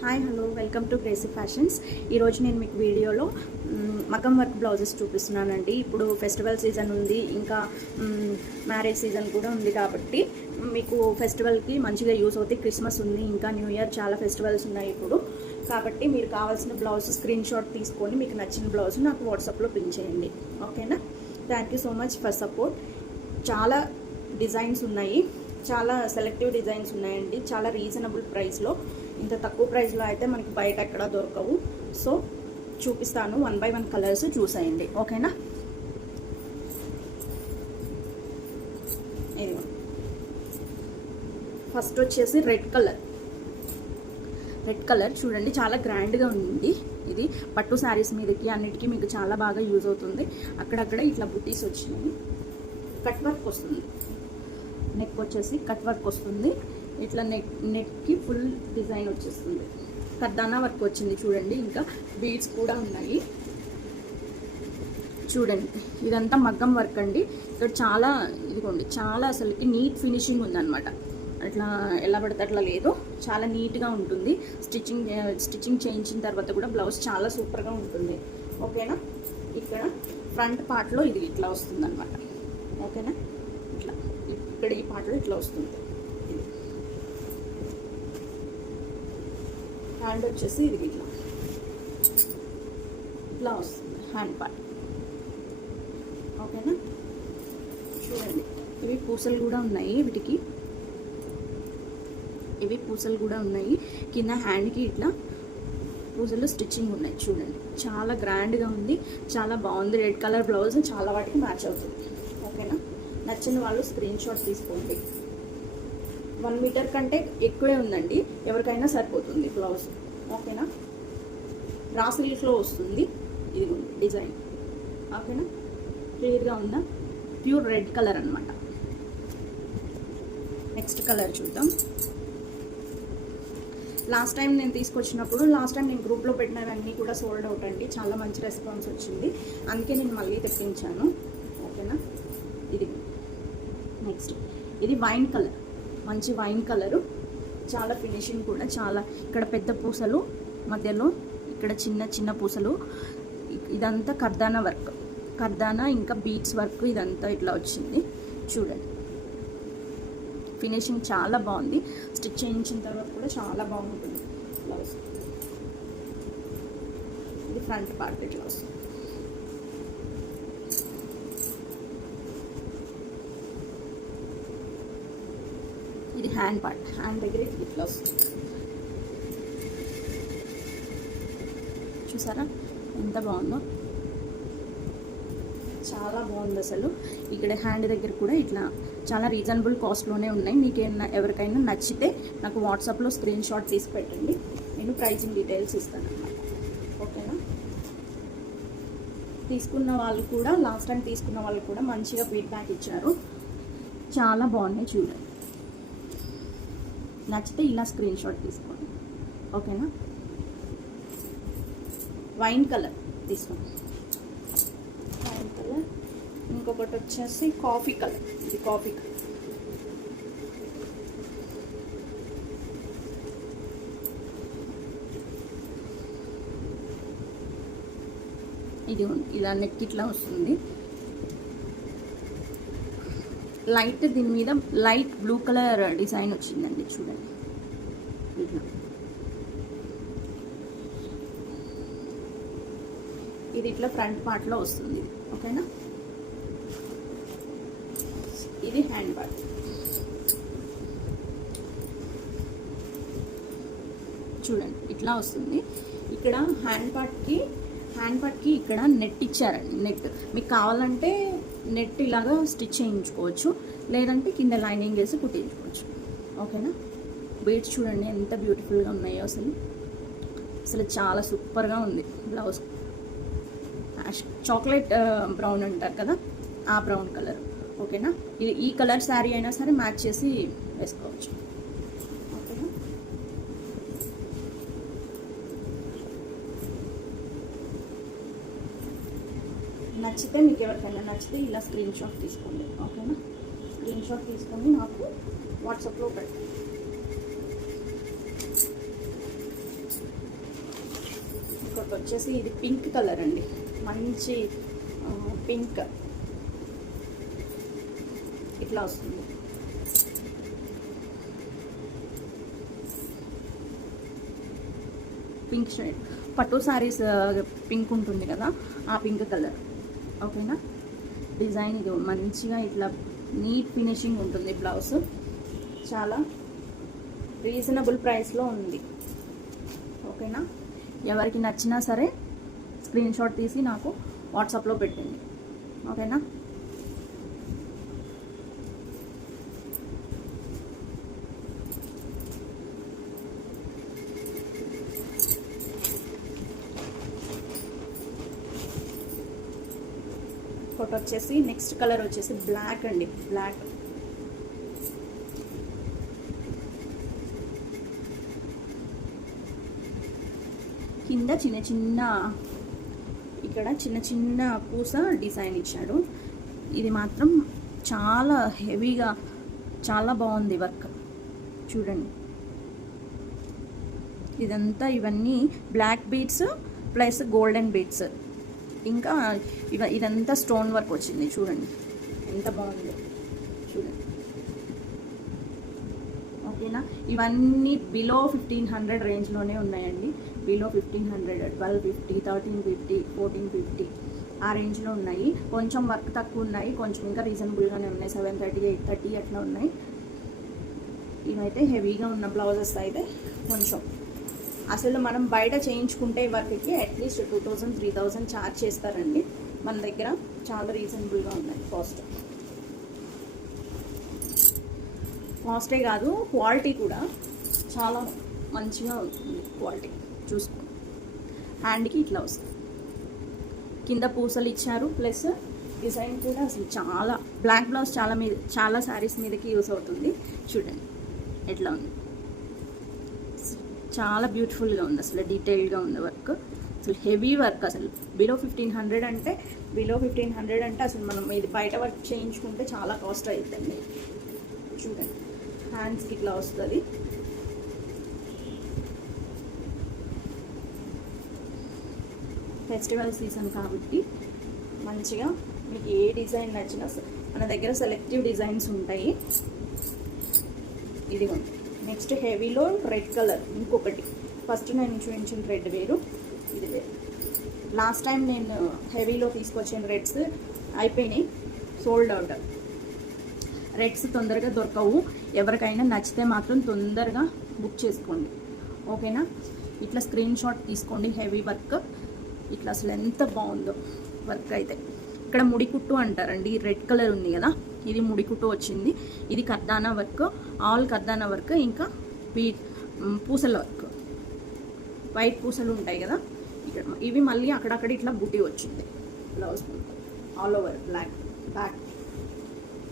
Hi hello welcome to crazy fashions. ఈరోజు నేను మీకు వీడియోలో మగ్గం వర్క్ బ్లౌజెస్ చూపిస్తున్నానండి. ఇప్పుడు ఫెస్టివల్ సీజన్ ఉంది, ఇంకా మ్యారేజ్ సీజన్ కూడా ఉంది కాబట్టి మీకు ఫెస్టివల్కి మంచిగా యూస్ అవుతాయి. క్రిస్మస్ ఉంది, ఇంకా న్యూ ఇయర్, చాలా ఫెస్టివల్స్ ఉన్నాయి ఇప్పుడు. కాబట్టి మీరు కావాల్సిన బ్లౌజ్ స్క్రీన్ షాట్ తీసుకొని మీకు నచ్చిన బ్లౌజ్ నాకు వాట్సాప్లో పిన్ చేయండి, ఓకేనా? Thank you so much for support. చాలా డిజైన్స్ ఉన్నాయి, చాలా సెలెక్టివ్ డిజైన్స్ ఉన్నాయండి, చాలా రీజనబుల్ ప్రైస్లో. ఇంత తక్కువ ప్రైస్లో అయితే మనకి బయట ఎక్కడ దొరకవు. సో చూపిస్తాను, 1 by 1 కలర్స్ చూసేయండి, ఓకేనా? ఇది ఫస్ట్ వచ్చేసి రెడ్ కలర్ చూడండి, చాలా గ్రాండ్గా ఉంది. ఇది పట్టు శారీస్ మీదకి అన్నిటికీ మీకు చాలా బాగా యూజ్ అవుతుంది. అక్కడక్కడ ఇట్లా బుటీస్ వచ్చినాయి, కట్ వర్క్ వస్తుంది. నెక్ వచ్చేసి కట్ వర్క్ వస్తుంది, ఇట్లా నెక్కి ఫుల్ డిజైన్ వచ్చేస్తుంది. కర్దానా వర్క్ వచ్చింది చూడండి, ఇంకా బీడ్స్ కూడా ఉన్నాయి చూడండి. ఇదంతా మగ్గం వర్క్ అండి. ఇక్కడ చాలా ఇదిగోండి, చాలా అసలుకి నీట్ ఫినిషింగ్ ఉందన్నమాట. అట్లా ఎలా పడితే అట్లా లేదు, చాలా నీట్గా ఉంటుంది. స్టిచ్చింగ్ చేయించిన తర్వాత కూడా బ్లౌజ్ చాలా సూపర్గా ఉంటుంది, ఓకేనా? ఇక్కడ ఫ్రంట్ పార్ట్లో ఇది ఇట్లా వస్తుంది అనమాట, ఓకేనా? ఇట్లా ఇక్కడ ఈ పార్ట్లో ఇట్లా వస్తుంది. హ్యాండ్ వచ్చేసి ఇది ఇట్లా వస్తుంది, హ్యాండ్ పార్ట్, ఓకేనా? చూడండి, ఇవి పూసలు కూడా ఉన్నాయి, ఇవి పూసలు కూడా ఉన్నాయి. కింద హ్యాండ్కి ఇట్లా పూసలు స్టిచ్చింగ్ ఉన్నాయి చూడండి, చాలా గ్రాండ్గా ఉంది, చాలా బాగుంది. రెడ్ కలర్ బ్లౌజ్ చాలా వాటికి మ్యాచ్ అవుతుంది, ఓకేనా? నచ్చిన వాళ్ళు స్క్రీన్ షాట్ తీసుకోండి. 1 మీటర్ కంటే ఎక్కువే ఉందండి, ఎవరికైనా సరిపోతుంది బ్లౌజ్, ఓకేనా? రా సిల్క్లో వస్తుంది, ఇది డిజైన్, ఓకేనా? క్లియర్గా ఉందా? ప్యూర్ రెడ్ కలర్ అనమాట. నెక్స్ట్ కలర్ చూద్దాం. లాస్ట్ టైం నేను తీసుకొచ్చినప్పుడు, నేను గ్రూప్లో పెట్టినవన్నీ కూడా సోల్డ్ అవుట్ అండి. చాలా మంచి రెస్పాన్స్ వచ్చింది, అందుకే నేను మళ్ళీ తెప్పించాను, ఓకేనా? ఇది నెక్స్ట్, ఇది వైన్ కలర్, మంచి వైన్ కలరు, చాలా ఫినిషింగ్ కూడా. చాలా ఇక్కడ పెద్ద పూసలు, మధ్యలో ఇక్కడ చిన్న పూసలు. ఇదంతా కర్దానా ఇంకా బీడ్స్ వర్క్, ఇదంతా ఇట్లా వచ్చింది చూడండి. ఫినిషింగ్ చాలా బాగుంది, స్టిచ్ చేయించిన తర్వాత కూడా చాలా బాగుంటుంది బ్లౌజ్. ఇది ఫ్రంట్ పార్ట్ ఇట్లా వస్తుంది. ఇది హ్యాండ్ పార్ట్, హ్యాండ్ దగ్గర ఇట్లా వస్తుంది. చూసారా ఎంత బాగుందో, చాలా బాగుంది అసలు. ఇక్కడ హ్యాండ్ దగ్గర కూడా ఇట్లా చాలా రీజనబుల్ కాస్ట్లోనే ఉన్నాయి. మీకు ఎవరికైనా నచ్చితే నాకు వాట్సాప్లో స్క్రీన్ షాట్ తీసి పెట్టండి, నేను ప్రైజింగ్ డీటెయిల్స్ ఇస్తాను అన్నమాట, ఓకేనా? లాస్ట్ టైం తీసుకున్న వాళ్ళు కూడా మంచిగా ఫీడ్బ్యాక్ ఇచ్చారు, చాలా బాగున్నాయి చూడండి. నచ్చితే ఇలా స్క్రీన్ షాట్ తీసుకోండి, ఓకేనా? వైన్ కలర్ తీసుకోండి, వైన్ కలర్. ఇంకొకటి వచ్చేసి కాఫీ కలర్, ఇది కాఫీ కలర్. ఇది ఇలా నెక్ ఇట్లా వస్తుంది, లైట్, దీని మీద లైట్ బ్లూ కలర్ డిజైన్ వచ్చిందండి చూడండి. ఇది ఇట్లా ఫ్రంట్ పార్ట్లో వస్తుంది, ఓకేనా? ఇది హ్యాండ్ పార్ట్. చూడండి ఇట్లా వస్తుంది. ఇక్కడ హ్యాండ్ పార్ట్కి ఇక్కడ నెట్ ఇచ్చారండి. నెట్ మీకు కావాలంటే నెట్ ఇలాగా స్టిచ్ చేయించుకోవచ్చు, లేదంటే కింద లైనింగ్ వేసి కుట్టించుకోవచ్చు, ఓకేనా? బీడ్స్ చూడండి ఎంత బ్యూటిఫుల్గా ఉన్నాయో, అసలు చాలా సూపర్గా ఉంది బ్లౌజ్. చాక్లెట్ బ్రౌన్ అంటారు కదా, ఆ బ్రౌన్ కలర్, ఓకేనా? ఇది ఈ కలర్ శారీ అయినా సరే మ్యాచ్ చేసి వేసుకోవచ్చు, ఓకేనా? నచ్చితే మీకు ఎవరికైనా నచ్చితే ఇలా స్క్రీన్ షాట్ తీసుకోండి, ఓకేనా? స్క్రీన్ షాట్ తీసుకొని నాకు వాట్సాప్లో పెట్టండి. వచ్చేసి ఇది పింక్ కలర్ అండి, మంచి పింక్ ఇట్లా వస్తుంది. పింక్ షేడ్ పట్టు సారీస్ పింక్ ఉంటుంది కదా, ఆ పింక్ కలర్. ఓకేనా, డిజైన్ ఇది మంచిగా ఇట్లా నీట్ ఫినిషింగ్ ఉంటుంది. బ్లౌజ్ చాలా రీజనబుల్ ప్రైస్లో ఉంది. ఓకేనా, ఎవరికి నచ్చినా సరే స్క్రీన్ షాట్ తీసి నాకు వాట్సాప్లో పెట్టండి. ఓకేనా, ఫోటో వచ్చేసి నెక్స్ట్ కలర్ వచ్చేసి బ్లాక్ అండి, బ్లాక్. కింద చిన్న చిన్న ఇక్కడ చిన్న చిన్న పూస డిజైన్ ఇచ్చాడు. ఇది మాత్రం చాలా హెవీగా చాలా బాగుంది వర్క్. చూడండి, ఇదంతా ఇవన్నీ black beads plus golden beads, ఇంకా ఇదంతా స్టోన్ వర్క్ వచ్చింది. చూడండి ఎంత బాగుంది, చూడండి. ఓకేనా, ఇవన్నీ బిలో 1500 రేంజ్లోనే ఉన్నాయండి. బిలో 1500, 1250, 1350, 1450 ఆ రేంజ్లో ఉన్నాయి. కొంచెం వర్క్ తక్కువ ఉన్నాయి, కొంచెం ఇంకా రీజనబుల్గానే ఉన్నాయి. 730, 830 అట్లా ఉన్నాయి. ఇవైతే హెవీగా ఉన్న బ్లౌజెస్ అయితే కొంచెం అసలు మనం బయట చేయించుకుంటే వర్క్కి అట్లీస్ట్ 2000, 3000 ఛార్జ్ చేస్తారండి. మన దగ్గర చాలా రీజనబుల్గా ఉన్నాయి. కాస్టే కాదు, క్వాలిటీ కూడా చాలా మంచిగా ఉంటుంది. క్వాలిటీ చూసుకోండి. హ్యాండ్కి ఇట్లా వస్తుంది, కింద పూసలు ఇచ్చారు, ప్లస్ డిజైన్ కూడా అసలు చాలా. బ్లాక్ బ్లౌజ్ చాలా శారీస్ మీదకి యూస్ అవుతుంది. చూడండి ఎట్లా ఉంది, చాలా బ్యూటిఫుల్గా ఉంది. అసలు డీటెయిల్గా ఉంది వర్క్, అసలు హెవీ వర్క్. అసలు బిలో 1500 అంటే అసలు మనం ఇది బయట వర్క్ చేయించుకుంటే చాలా కాస్ట్ అవుతుంది. చూడండి, హ్యాండ్స్కి ఇట్లా వస్తుంది. ఫెస్టివల్ సీజన్ కాబట్టి మంచిగా మీకు ఏ డిజైన్ నచ్చినా మన దగ్గర సెలెక్టివ్ డిజైన్స్ ఉంటాయి. ఇదిగోండి, నెక్స్ట్ హెవీలో రెడ్ కలర్ ఇంకొకటి. ఫస్ట్ నేను చూపించిన రెడ్ వేరు, ఇది వేరు. లాస్ట్ టైం నేను హెవీలో తీసుకొచ్చిన రెడ్స్ అయిపోయినాయి, సోల్డ్ అవుట్. రెడ్స్ తొందరగా దొరకవు. ఎవరికైనా నచ్చితే మాత్రం తొందరగా బుక్ చేసుకోండి. ఓకేనా, ఇట్లా స్క్రీన్ షాట్ తీసుకోండి. హెవీ వర్క్ ఇట్లా అసలు ఎంత బాగుందో వర్క్ అయితే. ఇక్కడ ముడికుట్టు అంటారండి. రెడ్ కలర్ ఉంది కదా, ఇది ముడికుట్టు వచ్చింది. ఇది కర్దానా వర్క్, ఆల్ కర్దానా వర్క్. ఇంకా పూసల వర్క్, వైట్ పూసలు ఉంటాయి కదా ఇక్కడ, ఇవి మళ్ళీ అక్కడక్కడ ఇట్లా బుట్టి వచ్చింది. Blouse all over black.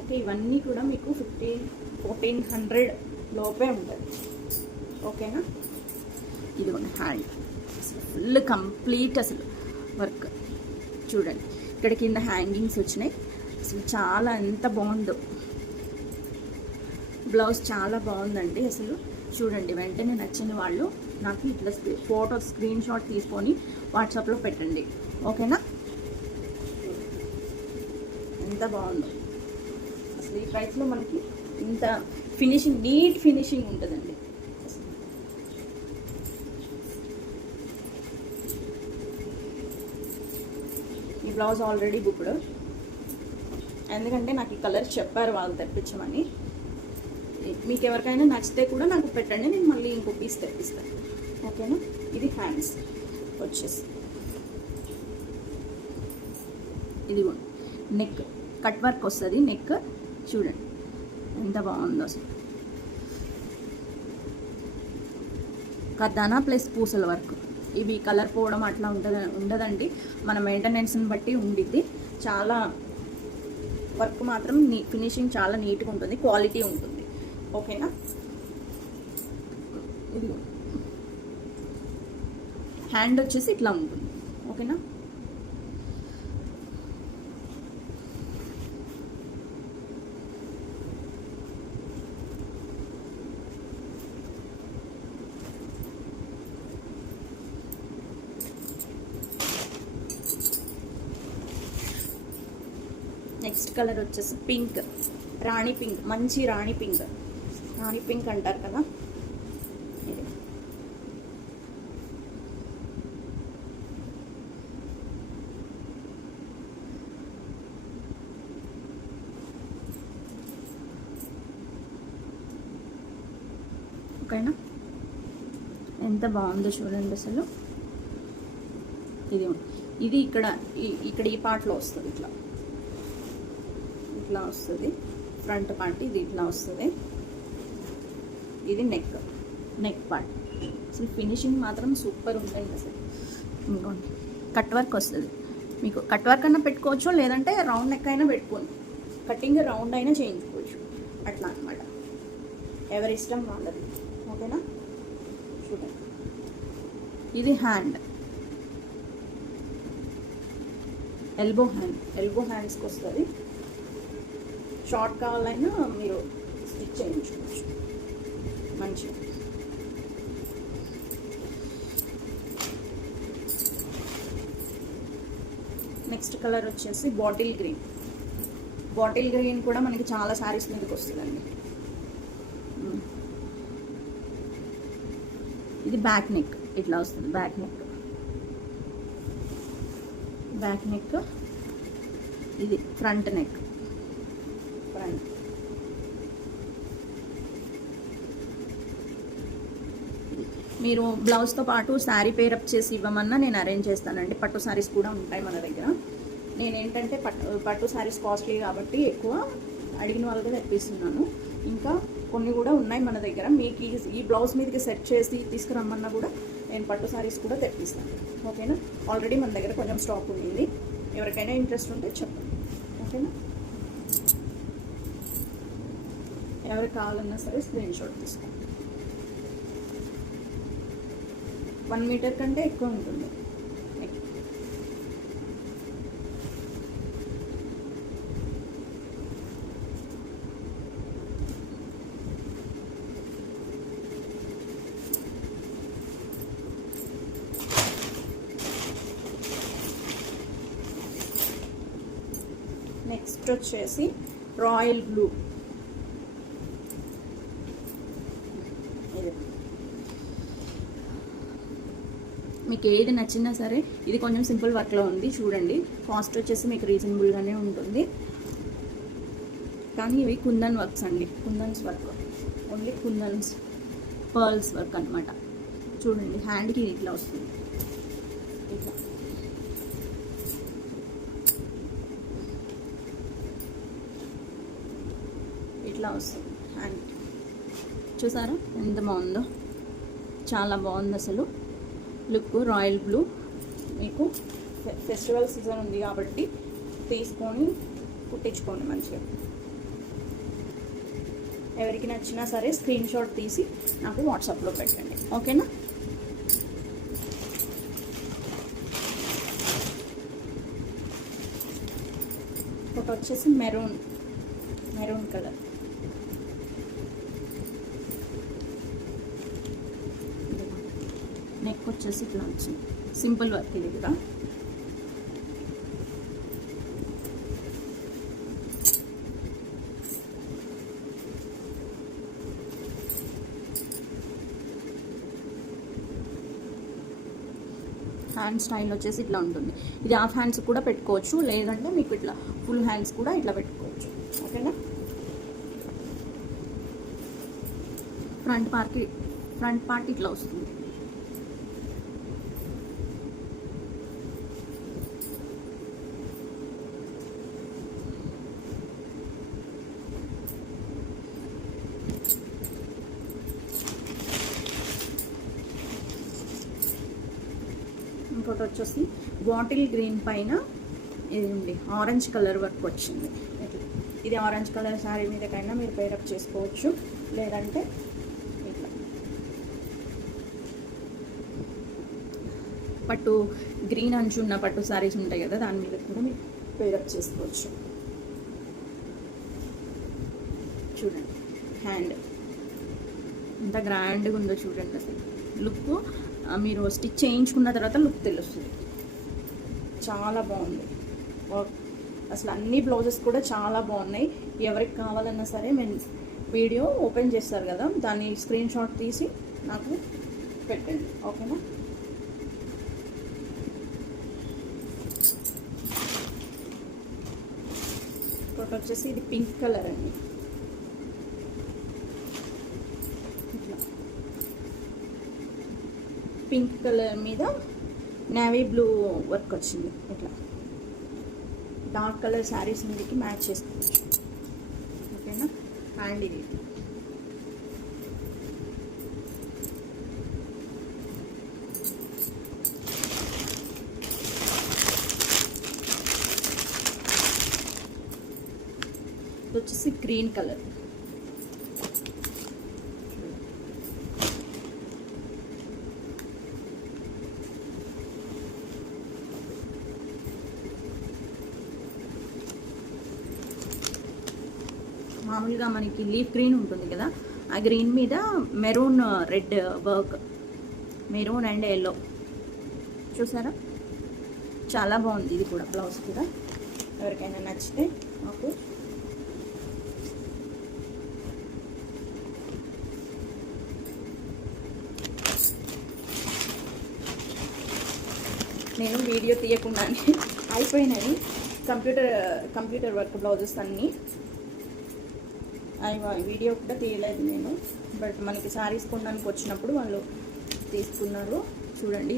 Okay, ఇవన్నీ కూడా మీకు 1400 లోపే ఉంటుంది. ఓకేనా, ఇది ఉన్న హ్యాండ్ అసలు ఫుల్ కంప్లీట్ అసలు వర్క్. చూడండి, ఇక్కడ కింద హ్యాంగింగ్స్ వచ్చినాయి. అసలు చాలా ఎంత బాగుందో బ్లౌజ్, చాలా బాగుందండి అసలు. చూడండి, వెంటనే నచ్చిన వాళ్ళు నాకు ఇట్లా ఫోటో స్క్రీన్ షాట్ తీసుకొని వాట్సాప్లో పెట్టండి. ఓకేనా, ఎంత బాగుందో అసలు. ఈ ప్రైస్లో మనకి ఇంత ఫినిషింగ్, నీట్ ఫినిషింగ్ ఉంటుందండి. ఈ బ్లౌజ్ ఆల్రెడీ బుక్డ్, ఎందుకంటే నాకు ఈ కలర్ చెప్పారు వాళ్ళు తెప్పించమని. మీకు ఎవరికైనా నచ్చితే కూడా నాకు పెట్టండి, నేను మళ్ళీ ఇంకో పీస్ తెప్పిస్తాను. ఓకేనా, ఇది హ్యాండ్స్ వచ్చేసి. ఇది నెక్ కట్ వర్క్ వస్తుంది. నెక్ చూడండి ఎంత బాగుందో అసలు. కర్దానా ప్లస్ పూసల వర్క్. ఇవి కలర్ పోవడం అట్లా ఉండదండి, మన మెయింటెనెన్స్ని బట్టి ఉండిద్ది. చాలా వర్క్ మాత్రం ఫినిషింగ్ చాలా నీట్గా ఉంటుంది, క్వాలిటీ ఉంటుంది. ఓకేనా, ఇది హ్యాండ్ వచ్చేసి ఇట్లా ఉంటుంది. ఓకేనా, నెక్స్ట్ కలర్ వచ్చేసి పింక్, రాణి పింక్, మంచి రాణి పింక్, రాణి పింక్ అంటారు కదా ఇది. ఓకేనా, ఎంత బాగుందో చూడండి అసలు. ఇది ఇది ఇక్కడ ఇక్కడ ఈ పార్ట్లో వస్తుంది, ఇట్లా ఇట్లా వస్తుంది ఫ్రంట్ పార్ట్, ఇది ఇట్లా వస్తుంది. ఇది నెక్ పార్ట్. అసలు ఫినిషింగ్ మాత్రం సూపర్ ఉంటుంది అసలు. ఇంకోండి కట్ వర్క్ వస్తుంది. మీకు కట్ వర్క్ అయినా పెట్టుకోవచ్చు, లేదంటే రౌండ్ నెక్ అయినా పెట్టుకోండి, కటింగ్ రౌండ్ అయినా చేయించుకోవచ్చు, అట్లా అనమాట. ఎవరి ఇష్టం వాళ్ళది. ఓకేనా, చూడండి. ఇది హ్యాండ్, ఎల్బో హ్యాండ్స్కి వస్తుంది. షార్ట్ కావాలైనా మీరు స్టిచ్ చేయించుకోవచ్చు మంచిగా. నెక్స్ట్ కలర్ వచ్చేసి బాటిల్ గ్రీన్ కూడా మనకి చాలా శారీస్ మీదకి వస్తుందండి. ఇది బ్యాక్ నెక్ ఇట్లా వస్తుంది, బ్యాక్ నెక్. ఇది ఫ్రంట్ నెక్, మీరు బ్లౌజ్తో పాటు శారీ పేరప్ చేసి ఇవ్వమన్నా నేను అరేంజ్ చేస్తానండి. పట్టు శారీస్ కూడా ఉంటాయి మన దగ్గర. నేనేంటంటే పట్టు శారీస్ కాస్ట్లీ కాబట్టి ఎక్కువ అడిగిన వాళ్ళకి తెప్పిస్తున్నాను. ఇంకా కొన్ని కూడా ఉన్నాయి మన దగ్గర. మీకు ఈ బ్లౌజ్ మీదకి సెట్ చేసి తీసుకురమ్మన్నా కూడా నేను పట్టు శారీస్ కూడా తెప్పిస్తాను. ఓకేనా, ఆల్రెడీ మన దగ్గర కొంచెం స్టాక్ ఉంది. ఎవరికైనా ఇంట్రెస్ట్ ఉంటే చెప్పండి. ఓకేనా, ఎవరికి కావాలన్నా సరే స్క్రీన్ షాట్ తీసుకోండి. 1 మీటర్ కంటే ఎక్కువ ఉంటుంది. నెక్స్ట్ వచ్చేసి రాయల్ బ్లూ. మీకు ఏది నచ్చినా సరే, ఇది కొంచెం సింపుల్ వర్క్లో ఉంది చూడండి. కాస్ట్ వచ్చేసి మీకు రీజనబుల్గానే ఉంటుంది. కానీ ఇవి కుందన్ వర్క్స్ అండి, కుందన్స్ వర్క్, ఓన్లీ కుందన్స్ పర్ల్స్ వర్క్ అనమాట. చూడండి హ్యాండ్కి ఇట్లా వస్తుంది, ఇట్లా వస్తుంది హ్యాండ్. చూసారా ఎంత బాగుందో, చాలా బాగుంది అసలు లుక్. Royal blue. మీకు ఫెస్టివల్ సీజన్ ఉంది కాబట్టి తీసుకొని కుట్టించుకోండి మంచిగా. ఎవరికి నచ్చినా సరే స్క్రీన్ షాట్ తీసి నాకు వాట్సాప్లో పెట్టండి. ఓకేనా, ఒకటి వచ్చేసి మెరూన్ కలర్. నెక్ వచ్చేసి ఇట్లా వచ్చింది, సింపుల్ వర్క్ ఇది కూడా. హ్యాండ్ స్టైల్ వచ్చేసి ఇట్లా ఉంటుంది. ఇది హాఫ్ హ్యాండ్స్ కూడా పెట్టుకోవచ్చు, లేదంటే మీకు ఇట్లా ఫుల్ హ్యాండ్స్ కూడా ఇట్లా పెట్టుకోవచ్చు. ఓకేనా, ఫ్రంట్ పార్ట్ ఇట్లా వస్తుంది. ఇంకోటి వచ్చేసి బాటిల్ గ్రీన్ పైన ఇది ఉంది, ఆరెంజ్ కలర్ వర్క్ వచ్చింది. ఇది ఆరెంజ్ కలర్ శారీ మీదకైనా మీరు పేరప్ చేసుకోవచ్చు, లేదంటే ఇట్లా పట్టు గ్రీన్ అంచున్న పట్టు శారీస్ ఉంటాయి కదా, దాని మీద కూడా మీరు పేరప్ చేసుకోవచ్చు. చూడండి హ్యాండ్ ఎంత గ్రాండ్గా ఉందో చూడండి. అసలు లుక్ మీరు స్టిచ్ చేయించుకున్న తర్వాత లుక్ తెలుస్తుంది. చాలా బాగుంది వర్క్, అసలు అన్ని బ్లౌజెస్ కూడా చాలా బాగున్నాయి. ఎవరికి కావాలన్నా సరే మేము వీడియో ఓపెన్ చేస్తారు కదా, దాన్ని స్క్రీన్ షాట్ తీసి నాకు పెట్టండి, ఓకేనా. ఇంకోటి వచ్చేసి ఇది పింక్ కలర్ అండి. ఇట్లా పింక్ కలర్ మీద నేవీ బ్లూ వర్క్ వచ్చింది. ఇట్లా డార్క్ కలర్ శారీస్ మీదకి మ్యాచ్ చేసుకోవచ్చు, ఓకేనా. అండ్ ఇది వచ్చేసి గ్రీన్ కలర్. మామూలుగా మనకి లీఫ్ గ్రీన్ ఉంటుంది కదా, ఆ గ్రీన్ మీద maroon red work, maroon and yellow చూసారా, చాలా బాగుంది. ఇది కూడా బ్లౌజ్ కూడా ఎవరికైనా నచ్చితే మాకు నేను వీడియో తీయకుండానే అయిపోయినాయి కంప్యూటర్ వర్క్ బ్లౌజెస్ అన్నీ. వీడియో కూడా తీయలేదు నేను, బట్ మనకి శారీస్ కొనడానికి వచ్చినప్పుడు వాళ్ళు తీసుకున్నారు. చూడండి,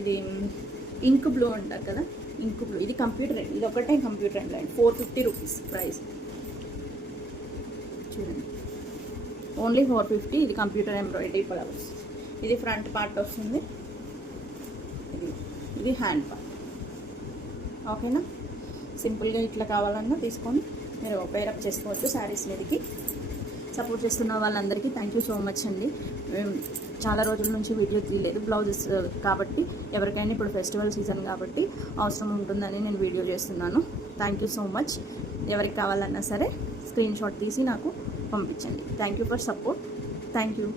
ఇది ఇంక్ బ్లూ అంటారు కదా, ఇంక్ బ్లూ. ఇది కంప్యూటర్, ఇది ఒకటే కంప్యూటర్ అండి. 450 రూపీస్ ప్రైస్. చూడండి, ఓన్లీ 450. ఇది కంప్యూటర్ ఎంబ్రాయిడరీ బ్లౌజ్. ఇది ఫ్రంట్ పార్ట్ వస్తుంది, ఇది హ్యాండ్ పార్ట్, ఓకేనా. సింపుల్గా ఇట్లా కావాలన్నా తీసుకొని మీరు పేరప్ చేసుకోవచ్చు శారీస్ మీదకి. సపోర్ట్ చేస్తున్న వాళ్ళందరికీ థ్యాంక్ యూ సో మచ్ అండి. చాలా రోజుల నుంచి వీడియో తీయలేదు బ్లౌజెస్ కాబట్టి, ఎవరికైనా ఇప్పుడు ఫెస్టివల్ సీజన్ కాబట్టి అవసరం ఉంటుందని నేను వీడియో చేస్తున్నాను. Thank you so much. ఎవరికి కావాలన్నా సరే స్క్రీన్ షాట్ తీసి నాకు పంపించండి. Thank you for support. Thank you.